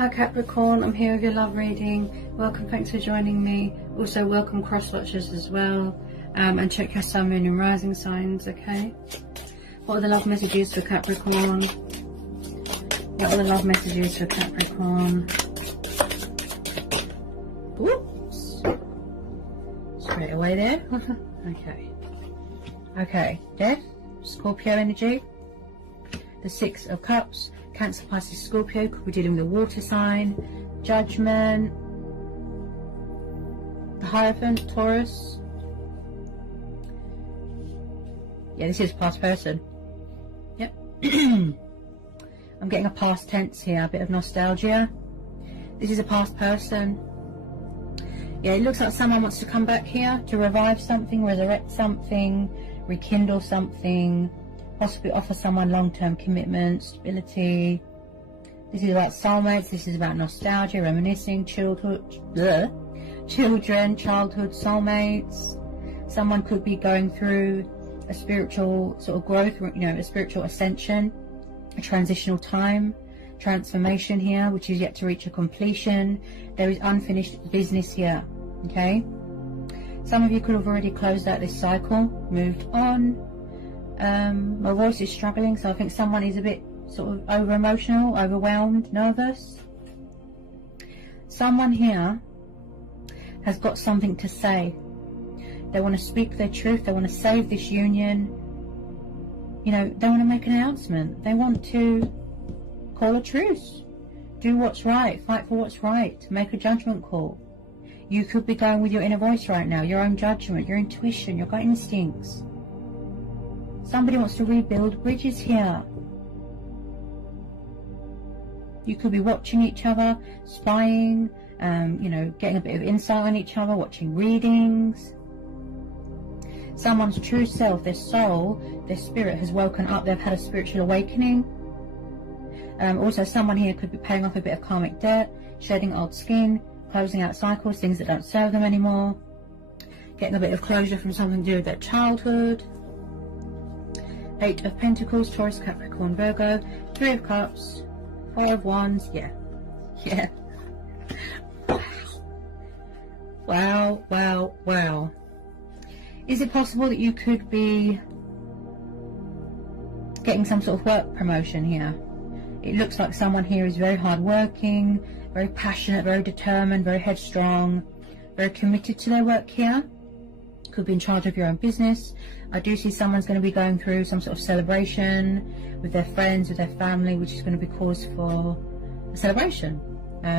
Hi Capricorn, I'm here with your love reading. Welcome, thanks for joining me. Also welcome cross watchers as well. And check your sun, moon and rising signs, okay? What are the love messages for Capricorn? What are the love messages for Capricorn? Whoops. Straight away there. Okay, Death, Scorpio energy. The Six of Cups, Cancer, Pisces, Scorpio, could be dealing with a water sign. Judgment, the Hierophant, Taurus. Yeah, this is past person. Yep. I'm getting a past tense here, a bit of nostalgia. This is a past person. Yeah, it looks like someone wants to come back here to revive something, resurrect something, rekindle something. Possibly offer someone long-term commitment, stability. This is about soulmates. This is about nostalgia, reminiscing, children, childhood, soulmates. Someone could be going through a spiritual sort of growth, you know, a spiritual ascension, a transitional time, transformation here, which is yet to reach a completion. There is unfinished business here, okay? Some of you could have already closed out this cycle, moved on. My voice is struggling, so I think someone is a bit sort of over emotional, overwhelmed, nervous. Someone here has got something to say. They want to speak their truth. They want to save this union. You know, they want to make an announcement. They want to call a truce, do what's right, fight for what's right, make a judgment call. You could be going with your inner voice right now, your own judgment, your intuition, your gut instincts. Somebody wants to rebuild bridges here. You could be watching each other, spying, you know, getting a bit of insight on each other, watching readings. Someone's true self, their soul, their spirit has woken up. They've had a spiritual awakening. Also, someone here could be paying off a bit of karmic debt, shedding old skin, closing out cycles, things that don't serve them anymore, getting a bit of closure from something to do with their childhood. Eight of Pentacles, Taurus, Capricorn, Virgo, Three of Cups, Four of Wands. Yeah. Wow. Is it possible that you could be getting some sort of work promotion here? It looks like someone here is very hardworking, very passionate, very determined, very headstrong, very committed to their work here. Could be in charge of your own business. I do see someone's going to be going through some sort of celebration with their friends, with their family, which is going to be cause for a celebration.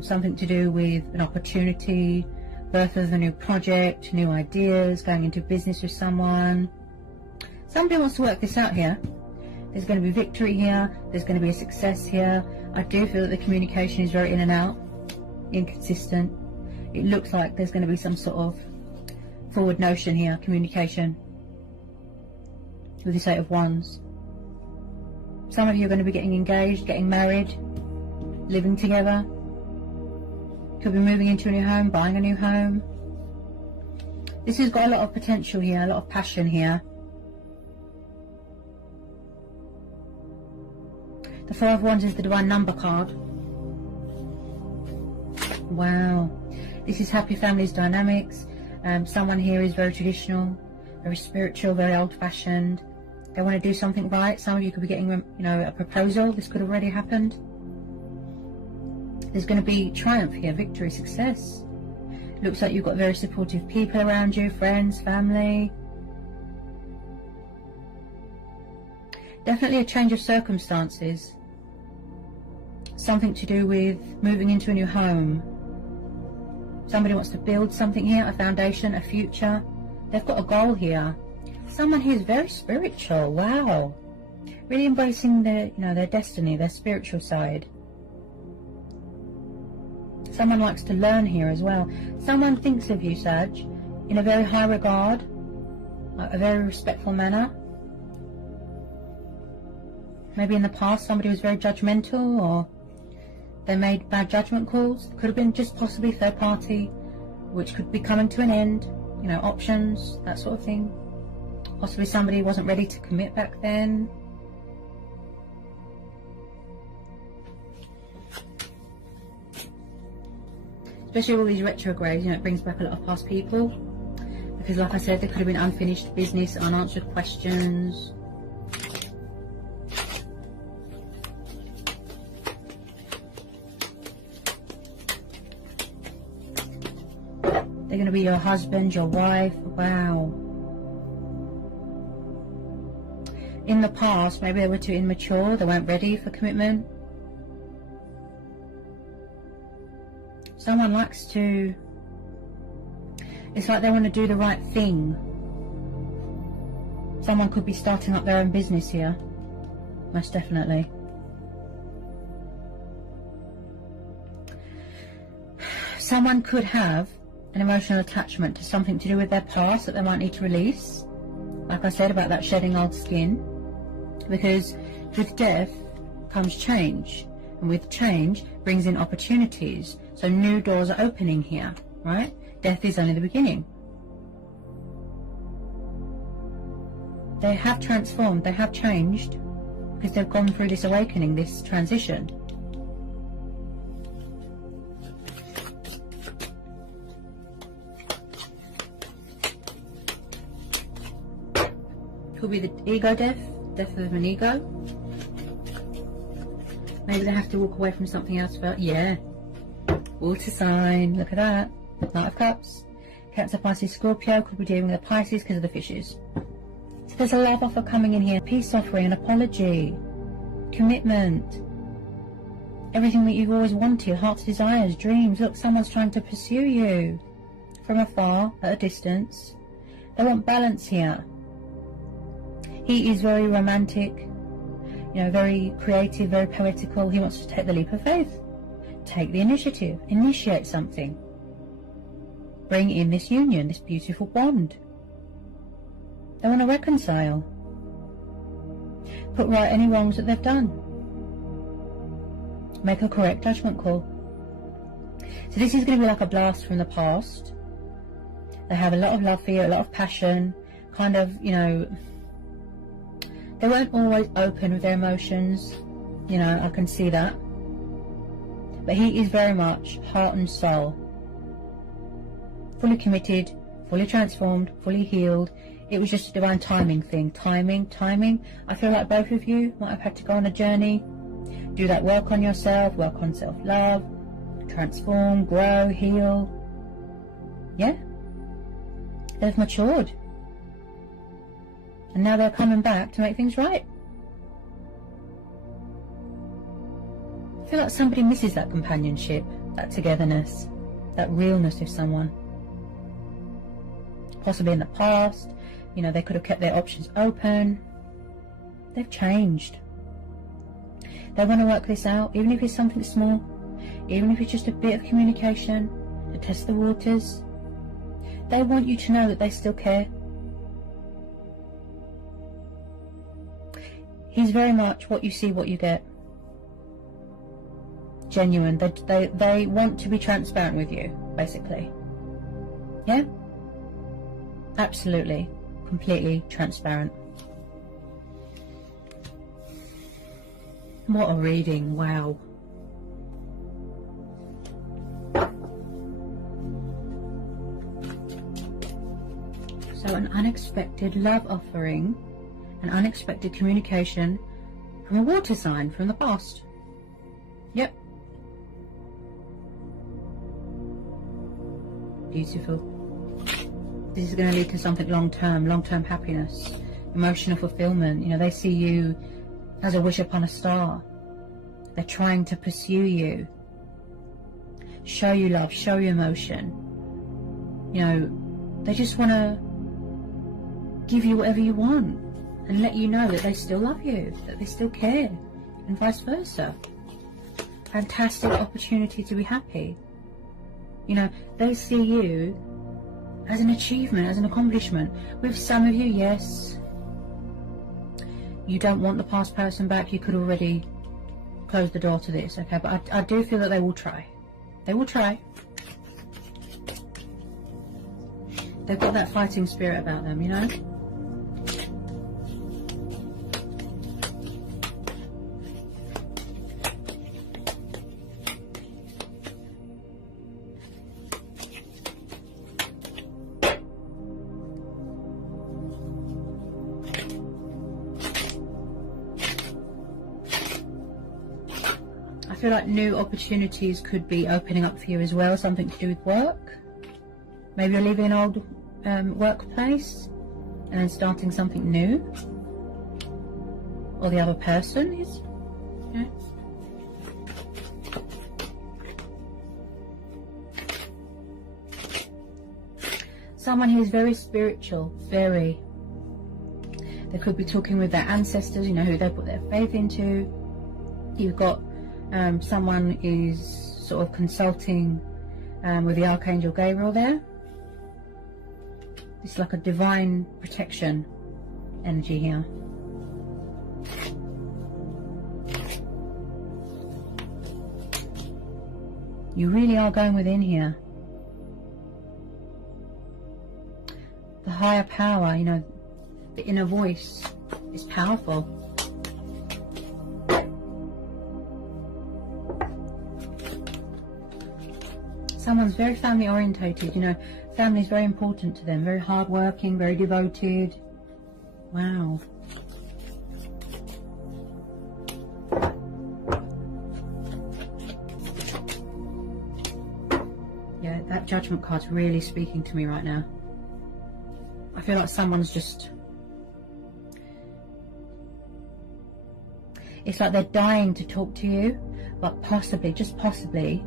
Something to do with an opportunity, birth of a new project, new ideas, going into business with someone. Somebody wants to work this out here. There's going to be victory here. There's going to be a success here. I do feel that the communication is very in and out, inconsistent. It looks like there's going to be some sort of forward notion here, communication, with this Eight of Wands. Some of you are going to be getting engaged, getting married, living together. Could be moving into a new home, buying a new home. This has got a lot of potential here, a lot of passion here. The Four of Wands is the Divine Number card. Wow. This is happy families dynamics. Someone here is very traditional, very spiritual, very old-fashioned. They want to do something right. Some of you could be getting, you know, a proposal. This could have already happened. There's going to be triumph here, victory, success. Looks like you've got very supportive people around you, friends, family. Definitely a change of circumstances. Something to do with moving into a new home. Somebody wants to build something here, a foundation, a future. They've got a goal here. Someone here is very spiritual. Wow. Really embracing their, you know, their destiny, their spiritual side. Someone likes to learn here as well. Someone thinks of you, Sag, in a very high regard, a very respectful manner. Maybe in the past somebody was very judgmental, or they made bad judgment calls. Could have been just possibly third party, which could be coming to an end. You know, options, that sort of thing. Possibly somebody wasn't ready to commit back then. Especially with all these retrogrades, you know, it brings back a lot of past people. Because like I said, there could have been unfinished business, unanswered questions. They're going to be your husband, your wife. Wow. In the past, maybe they were too immature. They weren't ready for commitment. Someone likes to... It's like they want to do the right thing. Someone could be starting up their own business here. Most definitely. Someone could have an emotional attachment to something to do with their past that they might need to release. Like I said about that shedding old skin. Because with death comes change. And with change brings in opportunities. So new doors are opening here, right? Death is only the beginning. They have transformed, they have changed, because they've gone through this awakening, this transition. Could be the ego death, death of an ego. Maybe they have to walk away from something else. But yeah, water sign, look at that. Knight of Cups. Cancer, Pisces, Scorpio. Could be dealing with the Pisces because of the fishes. So there's a love offer coming in here. Peace offering, an apology, commitment. Everything that you've always wanted. Heart's desires, dreams. Look, someone's trying to pursue you from afar, at a distance. They want balance here. He is very romantic, you know, very creative, very poetical. He wants to take the leap of faith. Take the initiative. Initiate something. Bring in this union, this beautiful bond. They want to reconcile. Put right any wrongs that they've done. Make a correct judgment call. So this is going to be like a blast from the past. They have a lot of love for you, a lot of passion. Kind of, you know, they weren't always open with their emotions. You know, I can see that. But he is very much heart and soul. Fully committed, fully transformed, fully healed. It was just a divine timing thing. Timing. I feel like both of you might have had to go on a journey. Do that work on yourself, work on self-love, transform, grow, heal. Yeah? They've matured. And now they're coming back to make things right. I feel like somebody misses that companionship, that togetherness, that realness with someone. Possibly in the past, you know, they could have kept their options open. They've changed. They want to work this out, even if it's something small, even if it's just a bit of communication to test the waters. They want you to know that they still care. He's very much what you see, what you get. Genuine. They want to be transparent with you, basically. Yeah? Absolutely. Completely transparent. What a reading. Wow. So an unexpected love offering, an unexpected communication from a water sign from the past. Yep. Beautiful. This is going to lead to something long-term happiness, emotional fulfillment. You know, they see you as a wish upon a star. They're trying to pursue you, show you love, show you emotion. You know, they just want to give you whatever you want and let you know that they still love you, that they still care, and vice versa. Fantastic opportunity to be happy. You know, they see you as an achievement, as an accomplishment. With some of you, yes, you don't want the past person back. You could already close the door to this, okay? But I do feel that they will try. They will try. They've got that fighting spirit about them, you know? feel like new opportunities could be opening up for you as well, something to do with work. Maybe you're leaving an old workplace and then starting something new. Or the other person is. Yeah. Someone who is very spiritual, very. They could be talking with their ancestors, you know, who they put their faith into. You've got someone is sort of consulting with the Archangel Gabriel there. It's like a divine protection energy here. You really are going within here. The higher power, you know, the inner voice is powerful. Someone's very family orientated, you know, family is very important to them, very hardworking, very devoted. Wow. Yeah, that Judgment card's really speaking to me right now. I feel like someone's just... It's like they're dying to talk to you, but possibly, just possibly,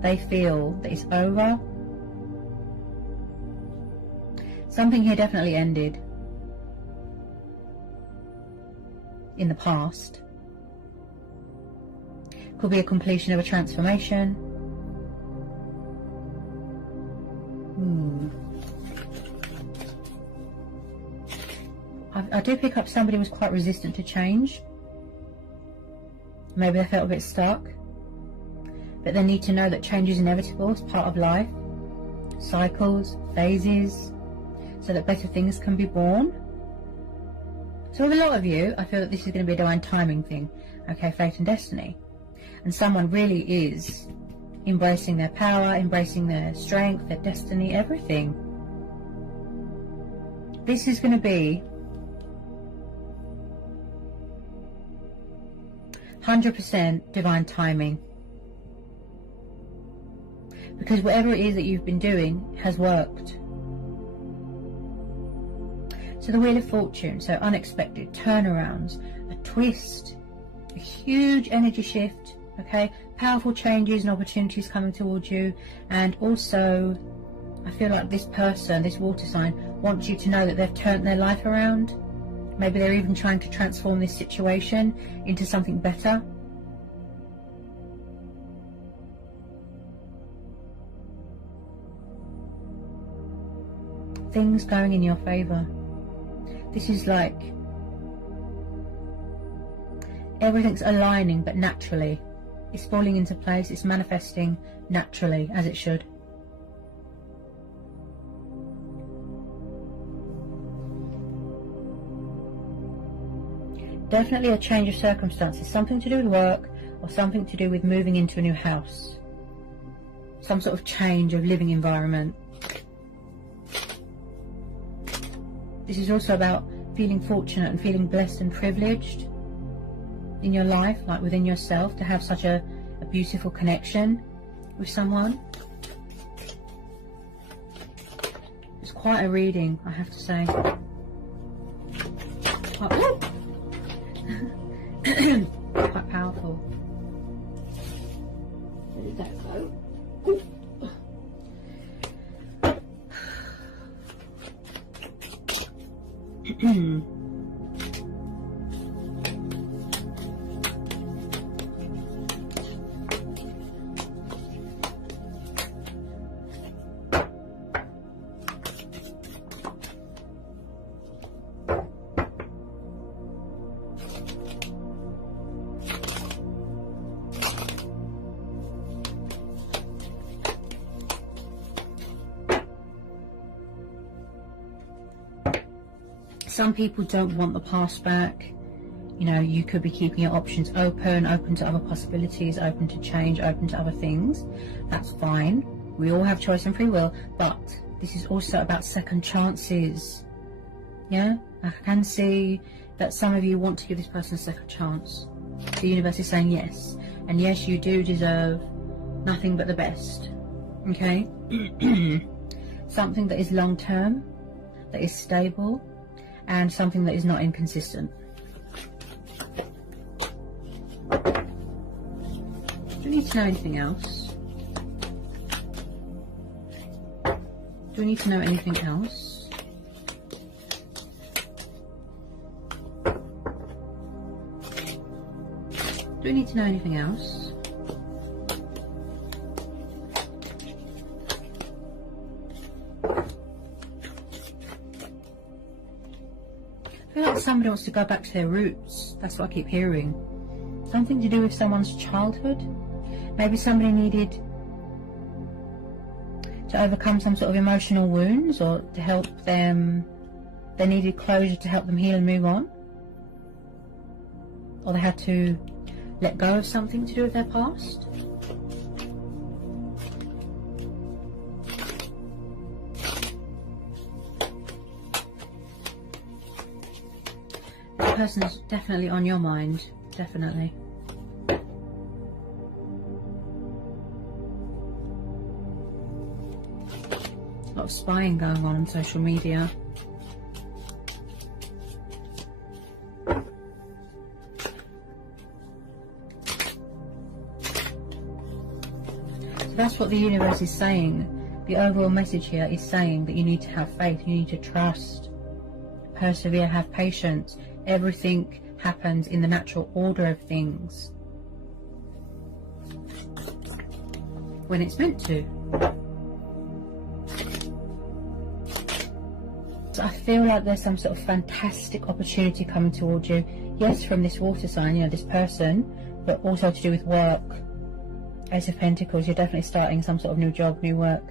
they feel that it's over. Something here definitely ended in the past. Could be a completion of a transformation. I do pick up somebody was quite resistant to change. Maybe they felt a bit stuck. But they need to know that change is inevitable. It's part of life. Cycles, phases, so that better things can be born. So with a lot of you, I feel that this is going to be a divine timing thing. Okay, fate and destiny. And someone really is embracing their power, embracing their strength, their destiny, everything. This is going to be 100% divine timing. Because whatever it is that you've been doing has worked. So the Wheel of Fortune, so unexpected turnarounds, a twist, a huge energy shift, okay, powerful changes and opportunities coming towards you. And also I feel like this person, this water sign, wants you to know that they've turned their life around. Maybe they're even trying to transform this situation into something better. Things going in your favour. This is like everything's aligning, but naturally. It's falling into place, it's manifesting naturally, as it should. Definitely a change of circumstances, something to do with work or something to do with moving into a new house. Some sort of change of living environment. This is also about feeling fortunate and feeling blessed and privileged in your life, like within yourself, to have such a beautiful connection with someone. It's quite a reading, I have to say. Oh, quite powerful. Where did that go? Ooh. Some people don't want the past back. You know, you could be keeping your options open to other possibilities, open to change, open to other things. That's fine. We all have choice and free will, but this is also about second chances. Yeah, I can see that some of you want to give this person a second chance. The universe is saying yes. And yes, you do deserve nothing but the best. Okay? Something that is long term, that is stable, and something that is not inconsistent. Do we need to know anything else? Do we need to know anything else? Do we need to know anything else? I feel like somebody wants to go back to their roots. That's what I keep hearing. Something to do with someone's childhood. Maybe somebody needed to overcome some sort of emotional wounds, or to help them, they needed closure to help them heal and move on. Or they had to let go of something to do with their past. That person's definitely on your mind, definitely. A lot of spying going on social media. So that's what the universe is saying. The overall message here is saying that you need to have faith, you need to trust, persevere, have patience. Everything happens in the natural order of things, when it's meant to. So I feel like there's some sort of fantastic opportunity coming towards you. Yes, from this water sign, you know, this person, but also to do with work. Ace of Pentacles, you're definitely starting some sort of new job, new work,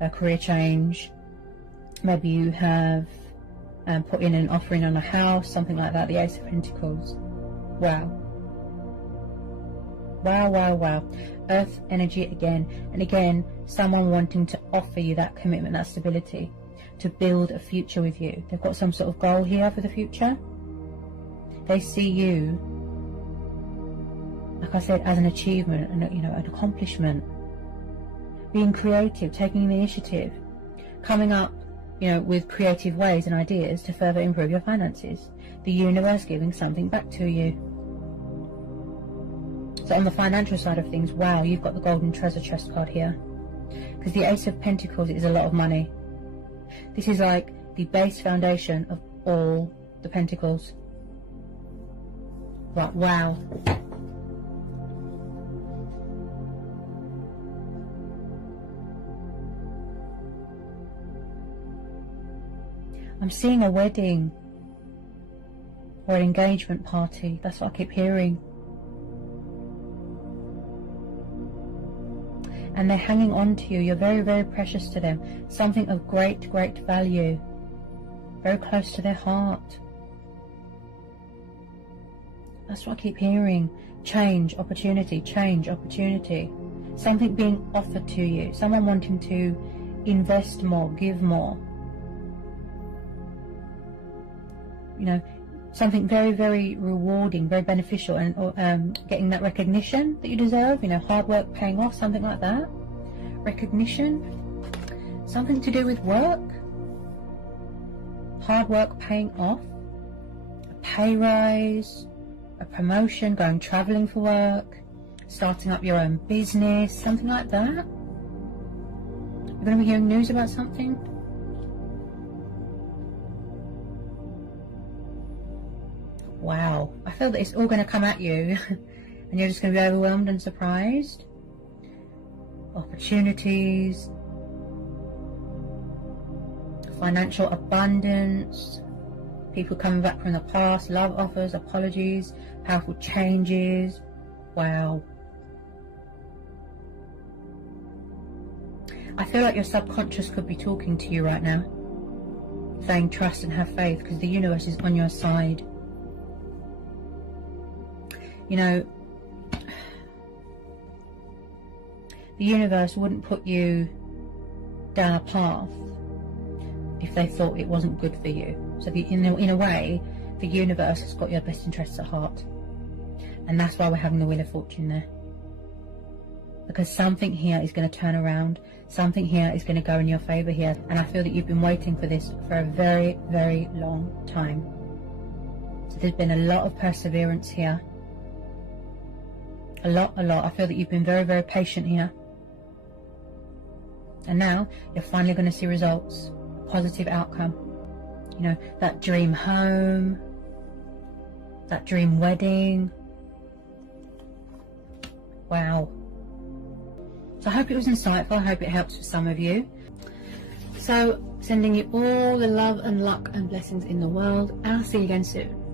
a career change. Maybe you have put in an offering on a house, something like that. The Ace of Pentacles. Wow. Wow, wow, wow. Earth energy again. And again, someone wanting to offer you that commitment, that stability, to build a future with you. They've got some sort of goal here for the future. They see you, like I said, as an achievement and, you know, an accomplishment. Being creative, taking the initiative, coming up, you know, with creative ways and ideas to further improve your finances. The universe giving something back to you. So on the financial side of things, wow, you've got the golden treasure chest card here. Because the Ace of Pentacles is a lot of money. This is like the base foundation of all the pentacles. Right, wow. I'm seeing a wedding or an engagement party. That's what I keep hearing. And they're hanging on to you. You're very, very precious to them. Something of great, great value. Very close to their heart. That's what I keep hearing. Change, opportunity, change, opportunity. Something being offered to you. Someone wanting to invest more, give more. You know, something very, very rewarding, very beneficial, and getting that recognition that you deserve, you know, hard work paying off, something like that. Recognition, something to do with work, hard work paying off, a pay rise, a promotion, going traveling for work, starting up your own business, something like that. You're going to be hearing news about something. Wow, I feel that it's all going to come at you and you're just going to be overwhelmed and surprised. Opportunities, financial abundance, people coming back from the past, love offers, apologies, powerful changes. Wow. I feel like your subconscious could be talking to you right now, saying trust and have faith, because the universe is on your side. You know, the universe wouldn't put you down a path if they thought it wasn't good for you. So in a way, the universe has got your best interests at heart. And that's why we're having the Wheel of Fortune there. because something here is going to turn around. Something here is going to go in your favor here. And I feel that you've been waiting for this for a very, very long time. So there's been a lot of perseverance here. A lot. I feel that you've been very, very patient here. And now you're finally going to see results. A positive outcome. You know, that dream home, that dream wedding. Wow. So I hope it was insightful. I hope it helps for some of you. So sending you all the love and luck and blessings in the world, and I'll see you again soon.